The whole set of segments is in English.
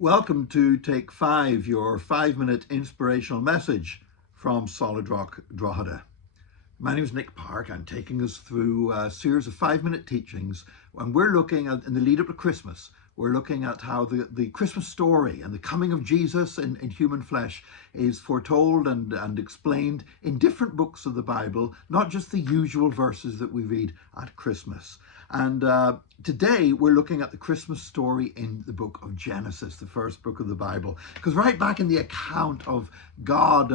Welcome to Take 5, your 5-minute inspirational message from Solid Rock Drogheda. My name is Nick Park. I'm taking us through a series of 5-minute teachings, and we're looking at, in the lead up to Christmas, we're looking at how the Christmas story and the coming of Jesus in human flesh is foretold and explained in different books of the Bible, not just the usual verses that we read at Christmas. And today we're looking at the Christmas story in the book of Genesis, the first book of the Bible. Because right back in the account of God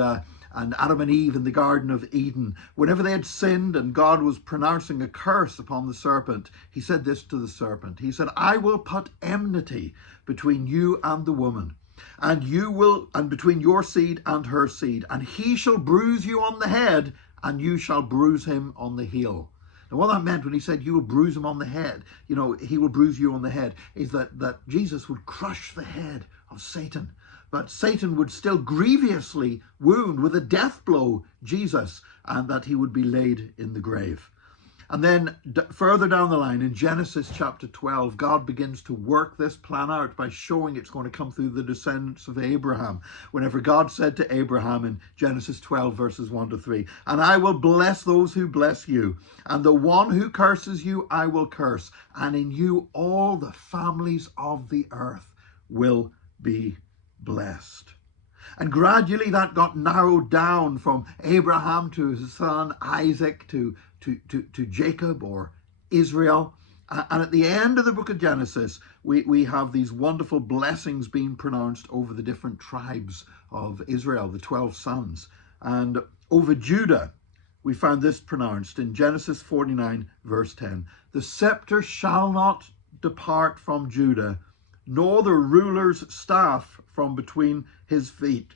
and Adam and Eve in the Garden of Eden, whenever they had sinned and God was pronouncing a curse upon the serpent, he said this to the serpent. He said, "I will put enmity between you and the woman, and between your seed and her seed, and he shall bruise you on the head, and you shall bruise him on the heel." Now, what that meant when he said you will bruise him on the head, he will bruise you on the head, is that Jesus would crush the head of Satan. But Satan would still grievously wound with a death blow Jesus, and that he would be laid in the grave. And then further down the line in Genesis chapter 12, God begins to work this plan out by showing it's going to come through the descendants of Abraham. Whenever God said to Abraham in Genesis 12 verses 1 to 3, "And I will bless those who bless you, and the one who curses you I will curse, and in you all the families of the earth will be blessed." And gradually that got narrowed down from Abraham to his son Isaac to Jacob or Israel. And at the end of the book of Genesis, we have these wonderful blessings being pronounced over the different tribes of Israel, the 12 sons. And over Judah, we found this pronounced in Genesis 49 verse 10. "The scepter shall not depart from Judah, nor the ruler's staff from between his feet,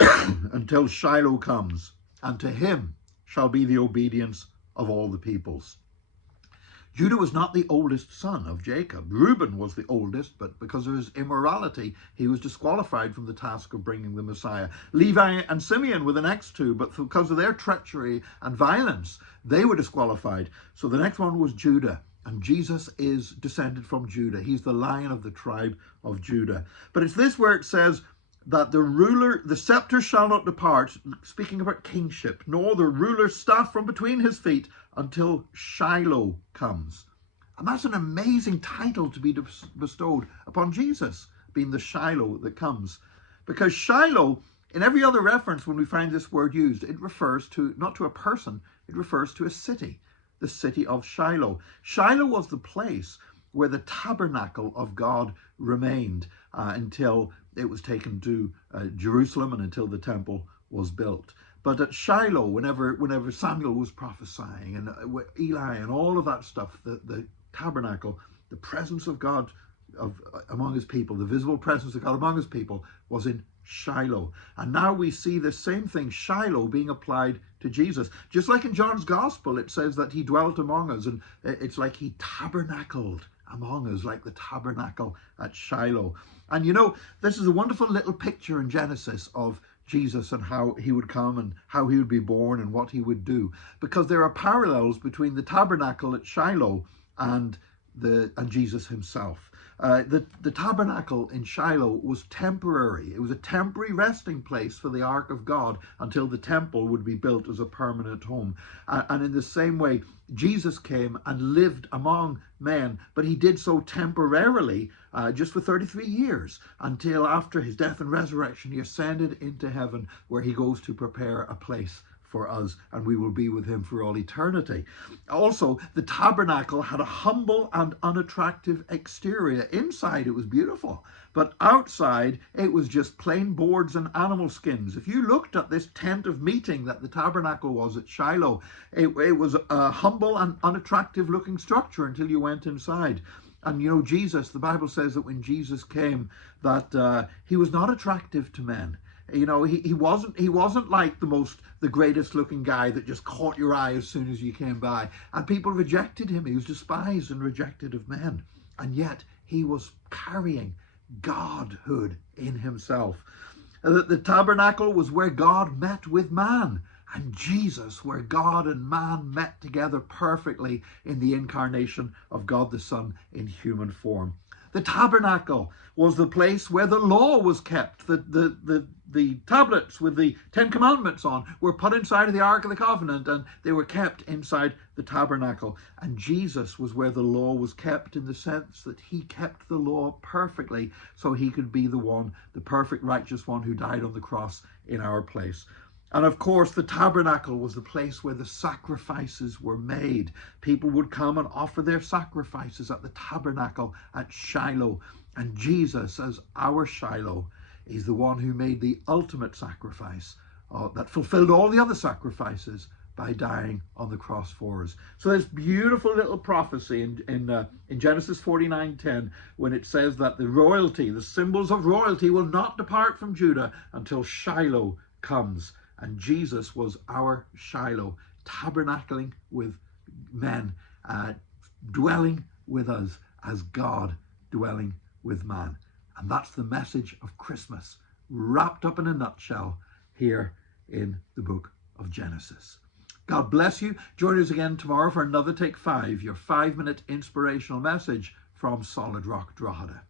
until Shiloh comes, and to him shall be the obedience of all the peoples." Judah was not the oldest son of Jacob. Reuben was the oldest, but because of his immorality, he was disqualified from the task of bringing the Messiah. Levi and Simeon were the next two, but because of their treachery and violence, they were disqualified. So the next one was Judah. And Jesus is descended from Judah. He's the Lion of the tribe of Judah. But it's this where it says that the scepter shall not depart, speaking about kingship, nor the ruler's staff from between his feet until Shiloh comes. And that's an amazing title to be bestowed upon Jesus, being the Shiloh that comes. Because Shiloh, in every other reference when we find this word used, it refers to, not to a person, it refers to a city. The city of Shiloh. Shiloh was the place where the tabernacle of God remained until it was taken to Jerusalem and until the temple was built. But at Shiloh, whenever Samuel was prophesying and Eli and all of that stuff, the tabernacle, the presence of God among his people, the visible presence of God among his people was in Shiloh. And now we see the same thing, Shiloh, being applied to Jesus. Just like in John's gospel, it says that he dwelt among us, and it's like he tabernacled among us, like the tabernacle at Shiloh. And this is a wonderful little picture in Genesis of Jesus and how he would come and how he would be born and what he would do, because there are parallels between the tabernacle at Shiloh and Jesus himself. The tabernacle in Shiloh was temporary. It was a temporary resting place for the Ark of God until the temple would be built as a permanent home. And in the same way, Jesus came and lived among men, but he did so temporarily, just for 33 years, until after his death and resurrection, he ascended into heaven, where he goes to prepare a place for us, and we will be with him for all eternity. Also, the tabernacle had a humble and unattractive exterior. Inside it was beautiful, but outside it was just plain boards and animal skins. If you looked at this tent of meeting that the tabernacle was at Shiloh, it was a humble and unattractive looking structure until you went inside. And Jesus, the Bible says that when Jesus came, that he was not attractive to men. He wasn't like the greatest looking guy that just caught your eye as soon as you came by. And people rejected him. He was despised and rejected of men. And yet he was carrying Godhood in himself. The tabernacle was where God met with man. And Jesus, where God and man met together perfectly in the incarnation of God the Son in human form. The tabernacle was the place where the law was kept. The tablets with the 10 Commandments on were put inside of the Ark of the Covenant, and they were kept inside the tabernacle. And Jesus was where the law was kept, in the sense that he kept the law perfectly, so he could be the one, the perfect righteous one, who died on the cross in our place. And of course, the tabernacle was the place where the sacrifices were made. People would come and offer their sacrifices at the tabernacle at Shiloh. And Jesus, as our Shiloh, is the one who made the ultimate sacrifice that fulfilled all the other sacrifices by dying on the cross for us. So there's beautiful little prophecy in Genesis 49:10, when it says that the royalty, the symbols of royalty, will not depart from Judah until Shiloh comes. And Jesus was our Shiloh, tabernacling with men, dwelling with us as God dwelling with man. And that's the message of Christmas, wrapped up in a nutshell here in the book of Genesis. God bless you. Join us again tomorrow for another Take 5, your 5-minute inspirational message from Solid Rock Drogheda.